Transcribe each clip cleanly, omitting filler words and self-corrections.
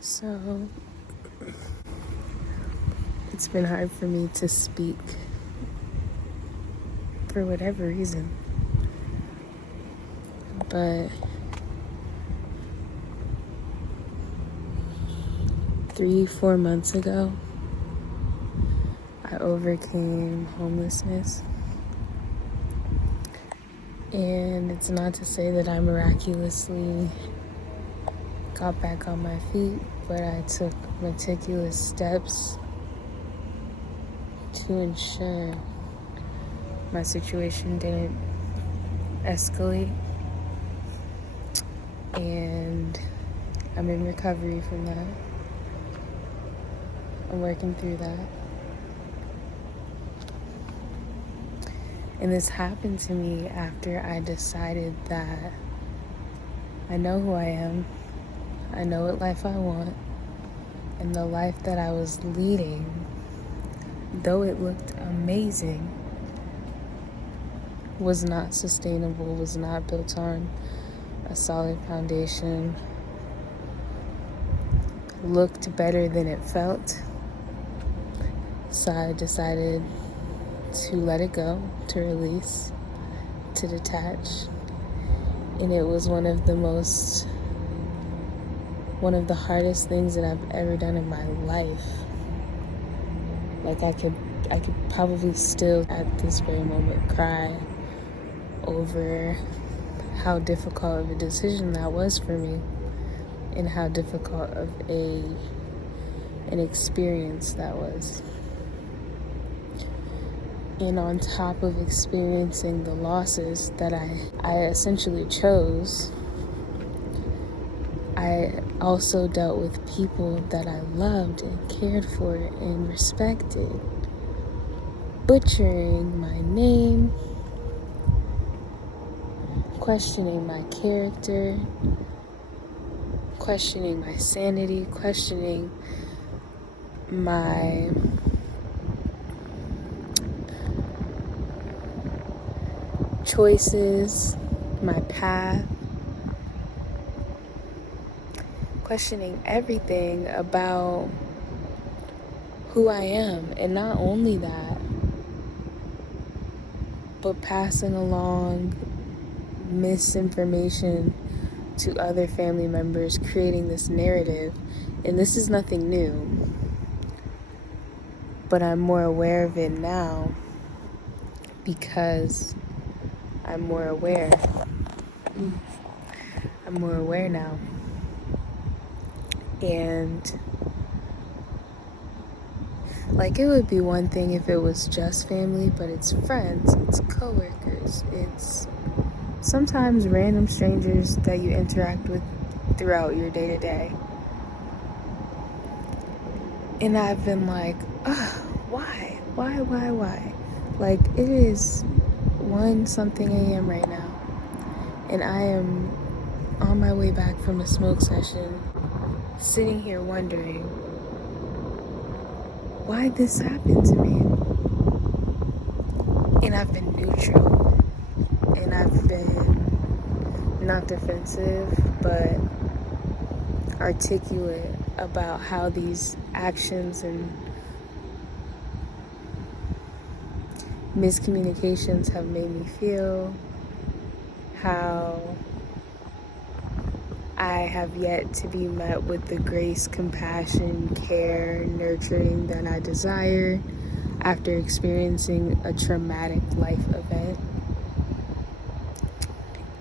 So it's been hard for me to speak for whatever reason. But 3-4 months ago, I overcame homelessness. And it's not to say that I miraculously got back on my feet, but I took meticulous steps to ensure my situation didn't escalate. And I'm in recovery from that. I'm working through that. And this happened to me after I decided that I know who I am, I know what life I want, and the life that I was leading, though it looked amazing, was not sustainable, was not built on a solid foundation, looked better than it felt. So I decided to let it go, to release, to detach. And it was one of the hardest things that I've ever done in my life. Like I could probably still at this very moment cry over how difficult of a decision that was for me and how difficult of an experience that was. And on top of experiencing the losses that I essentially chose, I also dealt with people that I loved and cared for and respected, butchering my name, questioning my character, questioning my sanity, questioning my choices, my path, questioning everything about who I am. And not only that, but passing along misinformation to other family members, creating this narrative. And this is nothing new, but I'm more aware of it now because I'm more aware. I'm more aware now. And like, it would be one thing if it was just family, but it's friends, it's coworkers, it's sometimes random strangers that you interact with throughout your day-to-day. And I've been like, why? Like, it is 1-something a.m. right now, and I am on my way back from a smoke session, sitting here wondering why this happened to me. And I've been neutral, and I've been not defensive, but articulate about how these actions and miscommunications have made me feel, how I have yet to be met with the grace, compassion, care, nurturing that I desire after experiencing a traumatic life event.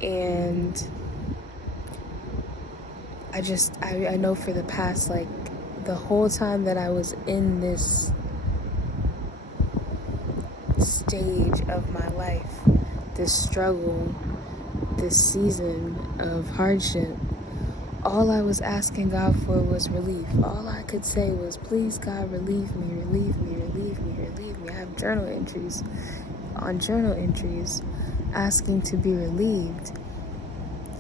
And I know for the past, like, the whole time that I was in this stage of my life, this struggle, this season of hardship, all I was asking God for was relief. All I could say was, please God, relieve me, relieve me, relieve me, relieve me. I have journal entries asking to be relieved.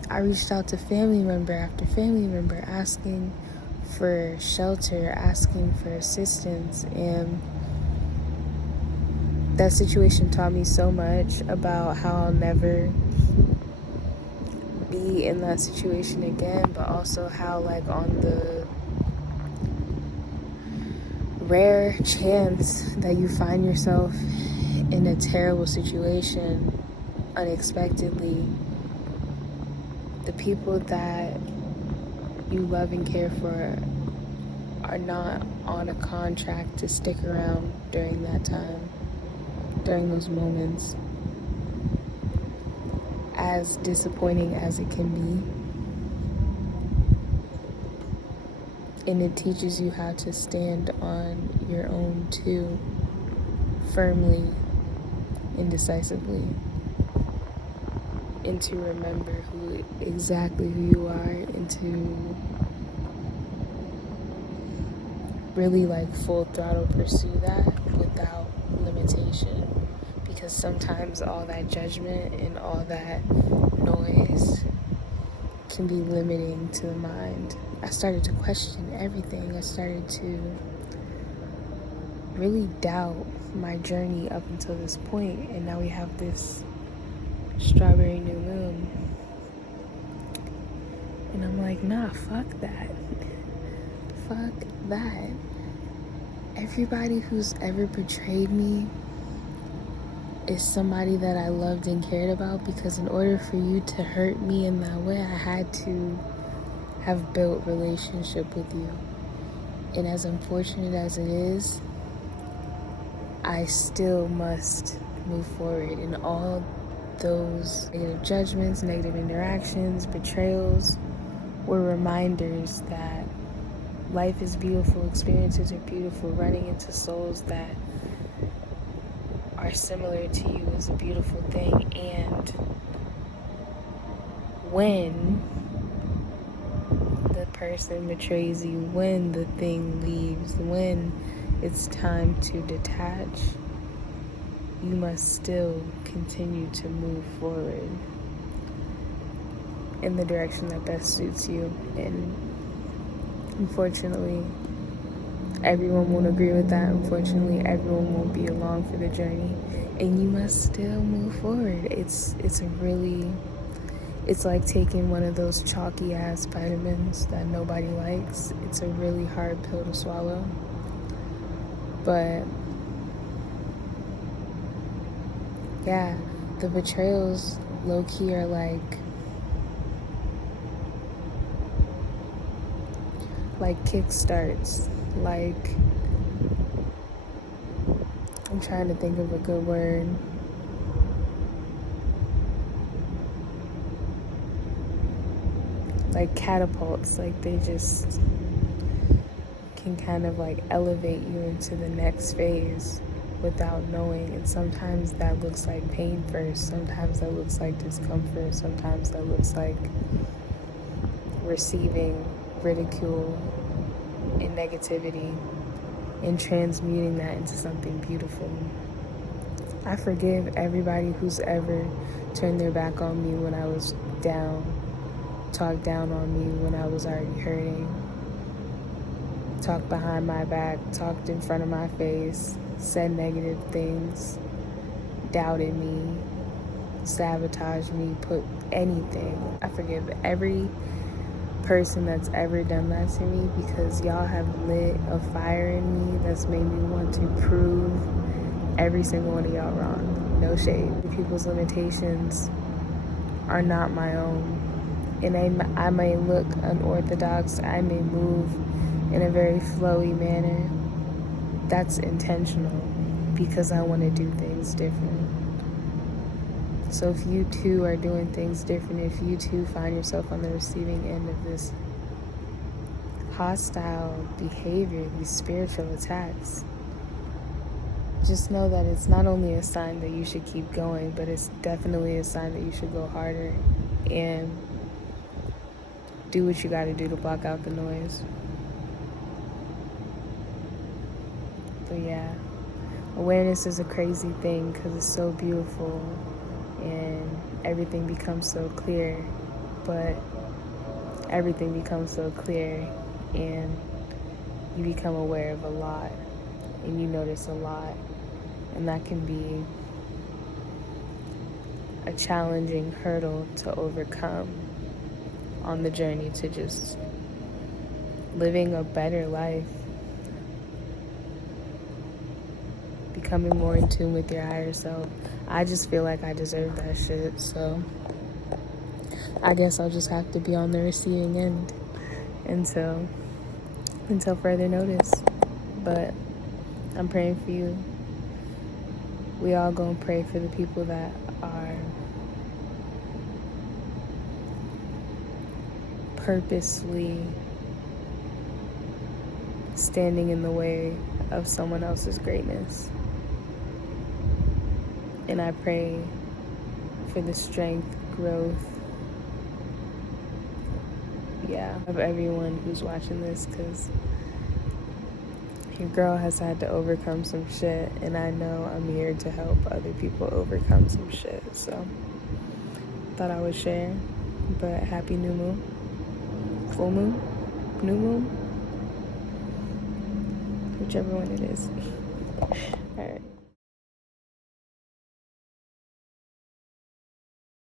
I reached out to family member after family member asking for shelter, asking for assistance, and that situation taught me so much about how I'll never be in that situation again, but also how, like, on the rare chance that you find yourself in a terrible situation unexpectedly, the people that you love and care for are not on a contract to stick around during that time, during those moments. As disappointing as it can be, and it teaches you how to stand on your own too, firmly and decisively, and to remember exactly who you are, and to really full throttle pursue that without limitation. Because sometimes all that judgment and all that noise can be limiting to the mind. I started to question everything. I started to really doubt my journey up until this point, and now we have this strawberry new moon. And I'm like, nah, fuck that. Fuck that. Everybody who's ever betrayed me is somebody that I loved and cared about, because in order for you to hurt me in that way, I had to have built relationship with you. And as unfortunate as it is, I still must move forward. And all those negative judgments, negative interactions, betrayals were reminders that life is beautiful, experiences are beautiful, running into souls that are similar to you is a beautiful thing. And when the person betrays you, when the thing leaves, when it's time to detach, you must still continue to move forward in the direction that best suits you. And unfortunately, everyone won't agree with that. Unfortunately, everyone won't be along for the journey, and you must still move forward. It's like taking one of those chalky ass vitamins that nobody likes. It's a really hard pill to swallow, but yeah, the betrayals low-key are like kickstarts. I'm trying to think of a good word. Like catapults. They just can kind of elevate you into the next phase without knowing. And sometimes that looks like pain first. Sometimes that looks like discomfort. Sometimes that looks like receiving ridicule and negativity and transmuting that into something beautiful. I forgive everybody who's ever turned their back on me when I was down, talked down on me when I was already hurting, talked behind my back, talked in front of my face, said negative things, doubted me, sabotaged me, put anything. I forgive every person that's ever done that to me, because y'all have lit a fire in me that's made me want to prove every single one of y'all wrong. No shade. People's limitations are not my own. And I may look unorthodox, I may move in a very flowy manner. That's intentional, because I want to do things different. So if you too are doing things different, if you too find yourself on the receiving end of this hostile behavior, these spiritual attacks, just know that it's not only a sign that you should keep going, but it's definitely a sign that you should go harder and do what you got to do to block out the noise. But yeah, awareness is a crazy thing, because it's so beautiful and everything becomes so clear. But everything becomes so clear and you become aware of a lot and you notice a lot, and that can be a challenging hurdle to overcome on the journey to just living a better life. becoming more in tune with your higher self. I just feel like I deserve that shit, so I guess I'll just have to be on the receiving end until further notice. But I'm praying for you. We all gonna pray for the people that are purposely standing in the way of someone else's greatness. And I pray for the strength, growth, of everyone who's watching this, because your girl has had to overcome some shit, and I know I'm here to help other people overcome some shit. So thought I would share. But happy new moon, full moon, new moon, whichever one it is. All right.